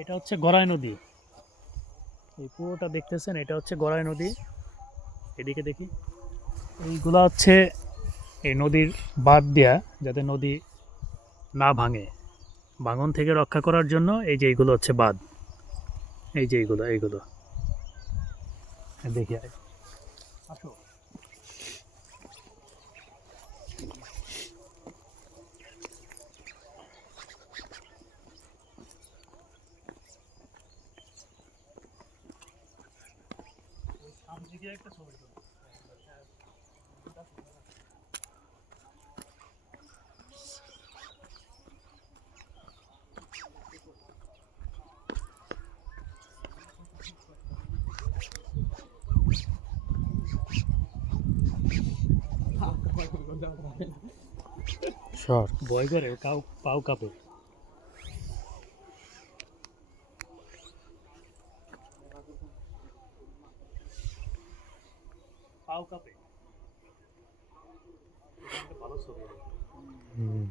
এটা হচ্ছে গড়াই নদী। এই পুরোটা দেখতেছেন, এটা হচ্ছে গড়াই নদী। এদিকে দেখি, এইগুলা হচ্ছে এই নদীর বাঁধ দেয়া, যাতে নদী না ভাঙে, ভাঙন থেকে রক্ষা করার জন্য এই যে এইগুলো হচ্ছে বাঁধ। এই যে এইগুলো দেখি আসো। একটা ছবি সর। ভয় করে পাও কাঁপে। পাও কাঁপে। ভালো ছবি। হুম।